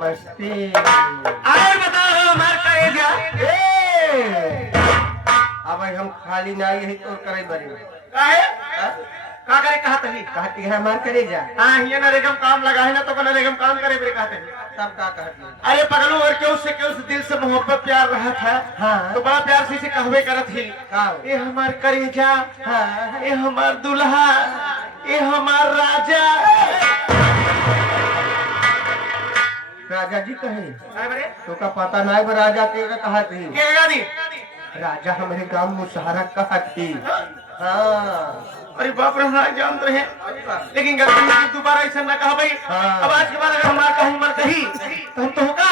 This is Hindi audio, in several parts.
नमस्ते। और बताओ हमार करेजा। अब हम खाली ना यही तो करे बड़ी काहे का करे कहत ही कहती है हमार करेजा। हां ये नरेगम काम लगा है ना तो नरेगम काम करे बरे कहते हैं। तब का कहती है? अरे पगलू और क्यों से दिल से मोहब्बत प्यार रहा था। हाँ। तो बड़ा प्यार से कहवे करत ही ये हमार करेजा। हाँ। ये हमार दुल्हा ये हमार राजा। राजा जी कहे बरे तो का पता ना है राजा के कहा थी के गादी राजा हमारे गांव मुसहरा कहा थी। हाँ अरे बाप रे हम जानते हैं लेकिन गलती से दोबारा ऐसा ना कहा भाई। हाँ। अब आज के बाद अगर हमार कहूँ मर कही तो हम तो होगा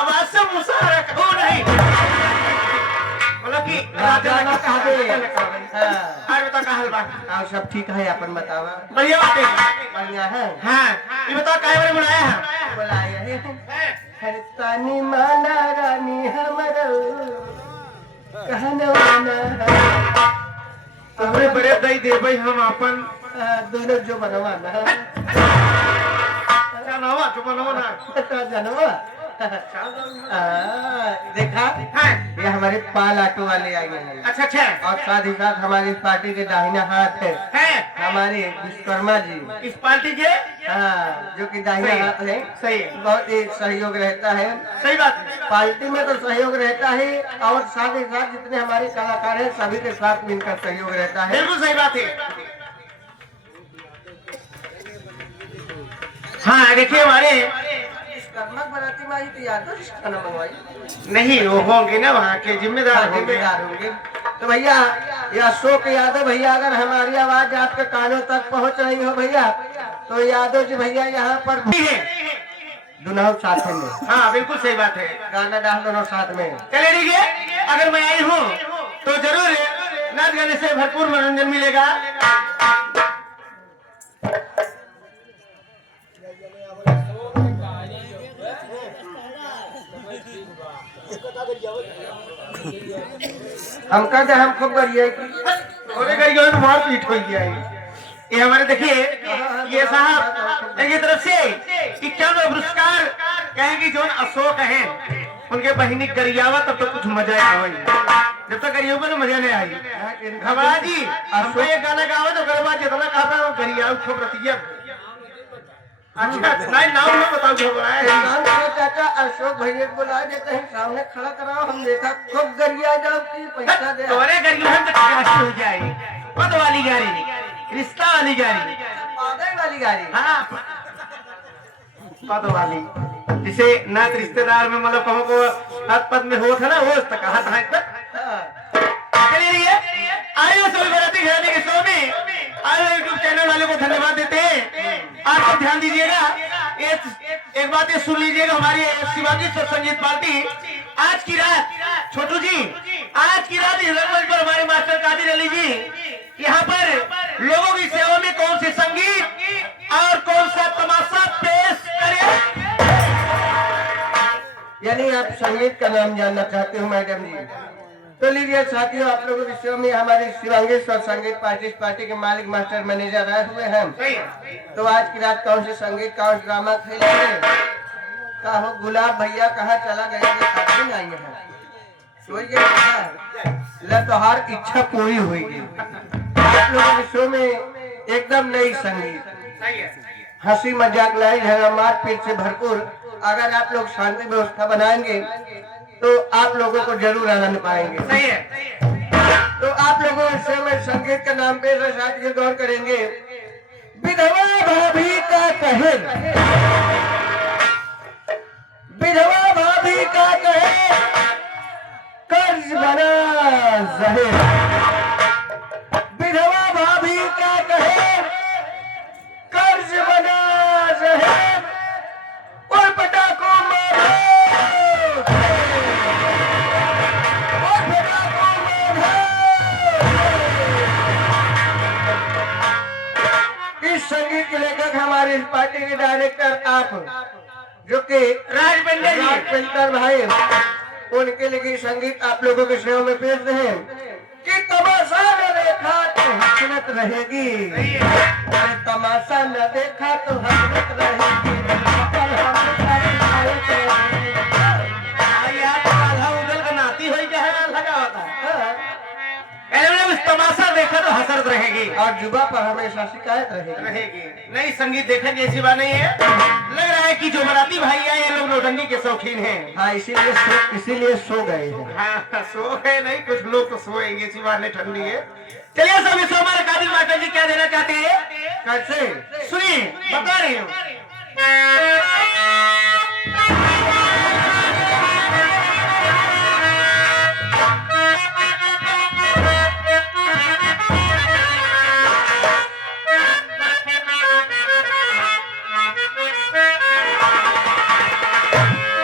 अब आज से मुसहरा कहूँ नहीं मतलब कि राजा ना कहा दे। हाँ। आज बता कहा हलवा और सब ठीक है अपन बतावा। बढ़िया बात है। बढ़िया है। हाँ ये बताओ काहे बारे बुलाया है बुलाया है हर तानी माना रानी हमरो कहना हमरे बड़े दई देबै हम अपन दोनों जो बनवाना जानवा जो बनवाना जानवा देखा है। ये हमारे पाल ऑटो वाले आए हैं अच्छा अच्छा और साथ ही साथ हमारी पार्टी के दाहिना हाथ है हमारे विश्वकर्मा जी इस पार्टी के। हाँ जो कि दाहिना हाथ है। सही है बहुत ही सहयोग रहता है। सही बात है। पार्टी में तो सहयोग रहता है और साथ ही साथ जितने हमारे कलाकार हैं सभी के साथ मिलकर सहयोग रहता है। बिल्कुल सही बात है। हाँ देखिए हमारे बराती माई तो याद खाना मंगवाई नहीं वो होंगे ना वहाँ के जिम्मेदार होंगे। तो भैया ये अशोक यादव भैया अगर हमारी आवाज आपके कानों तक पहुँच रही हो भैया तो यादव जी भैया यहाँ पर दोनों साथ में। हाँ बिल्कुल सही बात है। गाना डाल दोनों साथ में। चले देखिए अगर मैं आई हूँ तो जरूर नाच गाने से भरपूर मनोरंजन मिलेगा। हम कहते हम खूब बढ़िया मार पीट हो गया ये हमारे देखिए ये साहब इनकी तरफ से इक्यावन पुरस्कार कहेंगे जो अशोक हैं उनके बहिनी गरियावा तब तो कुछ मजा आई जब तक गरियावा में मजा नहीं आई। घबरा जी हमको ये गाना गाओ तो गरबा जितना कहा गरियावा खूब रतिया। अच्छा नहीं नाम ना बताओ घबराए चाचा अशोक भैया बुला देते हैं सामने खड़ा कराओ हम देखा खूब गरिया जाओ कि पैसा दे तोरे गरिया हम तो कैसे हो जाए पद वाली गाड़ी रिश्ता वाली गाड़ी पागल वाली गाड़ी। हाँ पद वाली जिसे नात रिश्तेदार में मतलब कहो को हाथ पद में हो था ना वो तक हाथ हाथ चलिए आइए सभी बराती घराने के शो में आइए यूट्यूब चैनल वाले को धन्यवाद देते हैं। आप ध्यान दीजिएगा एक बात ये सुन लीजिएगा हमारी शिवाजी संगीत पार्टी आज की रात छोटू जी आज की रात मंच पर हमारे मास्टर कादिर अली जी यहाँ पर लोगों की सेवा में कौन से संगीत और कौन सा तमाशा पेश करें। यानी आप संगीत का नाम जानना चाहते हो मैडम जी तो लीजिए साथियों आप लोगों की सेवा में हमारे शिवांगेश्वर संगीत पार्टी के मालिक मास्टर मैनेजर आए हुए हैं। तो आज की रात कौन से संगीत का ड्रामा खेलेंगे कहो गुलाब भैया कहाँ चला गया आई है तो हर इच्छा पूरी होगी। आप लोगों के शो में एकदम नई संगीत हंसी मजाक लाई झगड़ा मारपीट से भरपूर अगर आप लोग शांति व्यवस्था बनाएंगे तो आप लोगों को जरूर आनंद पाएंगे। सही है। तो आप लोगों से मैं संगीत के नाम पे साथियों गौर करेंगे। विधवा भाभी का कहर विधवा भाभी का कहर कर्ज बना जहर विधवा भाभी का कहर कर्ज बना जहर और पटाखों संगीत के लेखक हमारे इस पार्टी के डायरेक्टर आप जो कि राज पेंटर भाई उनके लिए संगीत आप लोगों के सेवा में पेश हैं कि तमाशा न देखा तो हसरत रहेगी तमाशा न देखा तो हसरत रहेगी। यार आधा उगल का नाती होई क्या है लगा होता है। अरे मतलब इस तमाशा देखा तो हसरत रहेगी और जुबा पर हमेशा शिकायत रहेगी। रहेगी नहीं। संगीत देखेंगे ऐसी बात नहीं है। लग रहा है कि जो बाराती भाई आए ये लोग नौटंकी के शौकीन हैं। हाँ, इसीलिए सो गए हैं। हाँ सो है नहीं, कुछ लोग तो सोएंगे, ऐसी बात नहीं, ठंडी है। चलिए सब इस हमारे कादिर मास्टर जी क्या देना चाहते हैं कैसे? सुनिए बता रही हूँ।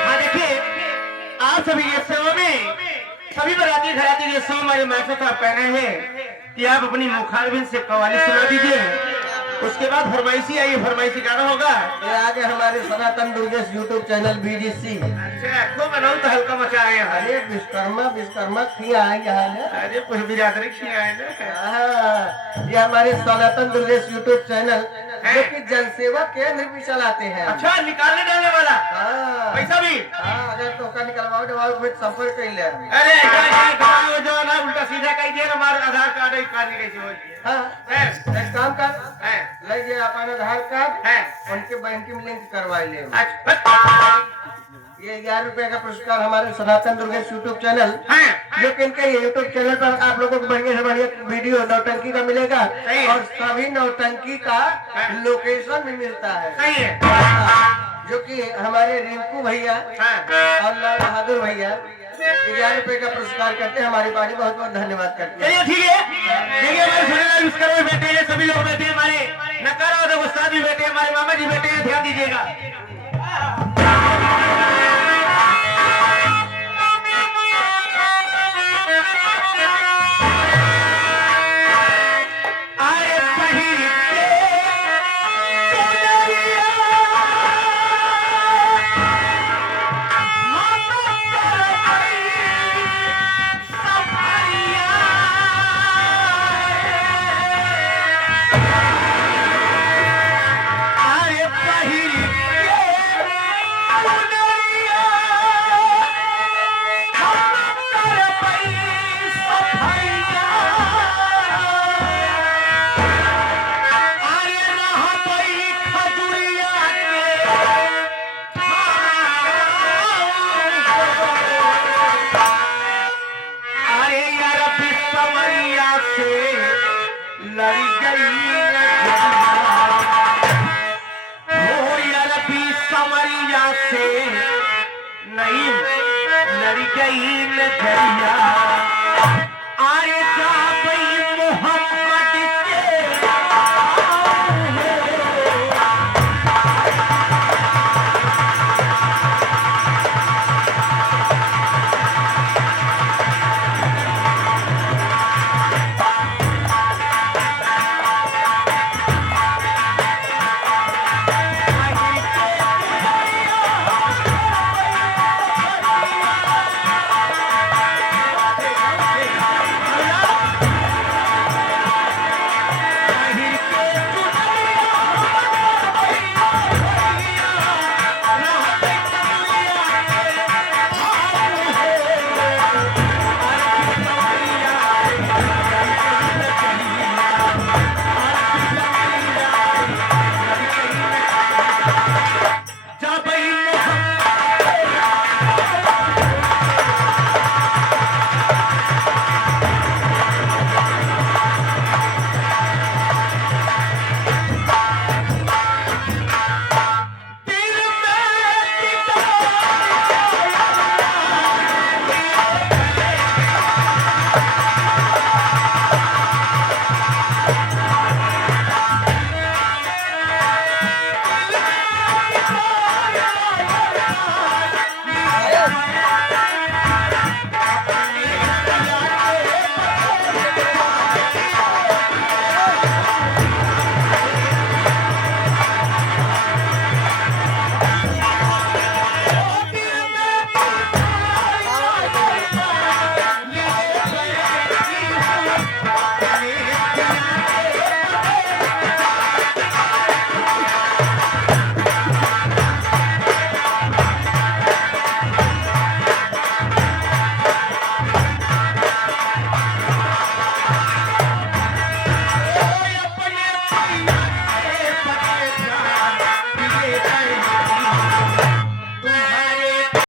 हाँ देखिए आप सभी ये शो में सभी बराती घराती ये शो हमारे मास्टर साहब पहने हैं कि आप अपनी मुखारबिन से कव्वाली सुना दीजिए। उसके बाद फरमाइशी आई, फरमाइशी गाना होगा। ये आगे हमारे सनातन दुर्गेश यूट्यूब चैनल BDC। अच्छा खूब बनाओ तो हल्का मचा आए हैं। अरे विश्वकर्मा खिया है यहाँ ने। अरे कुछ बिरादरी खिया है ना। हाँ, ये हमारे सनातन दुर्गेश यूट्यूब चैनल जो कि जनसेवा केंद्र भी चलाते हैं। अच्छा निकालने डालने वाला हाँ, पैसा भी। हाँ, अगर तो का निकलवाओ तो फिर संपर्क कर ले। अरे क्या जो ना उल्टा सीधा कह दिया ना, हमारा आधार कार्ड निकालने कैसे हो। हाँ, है एक काम कर, है ले जे अपन आधार कार्ड है। उनके बैंक में लिंक करवा ले। अच्छा ये 11 रुपए का पुरस्कार हमारे सनातन दुर्गेश यूट्यूब चैनल, है जो कि इनके यूट्यूब चैनल पर आप लोगों को बढ़िया से बढ़िया वीडियो नौटंकी का मिलेगा सही। और सभी नौटंकी का लोकेशन भी मिलता है। सही है। जो कि हमारे रिंकू भैया हाँ। और लाल बहादुर भैया 11 रुपए का पुरस्कार करते हैं। हमारी पार्टी बहुत बहुत धन्यवाद करती है। चलिए ठीक है। देखिए हमारे सुनीलाल विश्वकर्मा भी बैठे हैं, सभी लोग बैठे हैं, हमारे नकार और उस्ताद भी बैठे हैं, हमारे मामा जी बैठे हैं, ध्यान दीजिएगा। आए पहिर के चुनरिया, मानो करवई सफरिया। आए पहिर के चुनरिया, मानो करवई सफरिया। अरे रहबई खजुरिया के अरे यार बिसवरिया से लड़ी गई नजरिया। हो यार बिसवरिया से नहीं लड़ी गई नजरिया।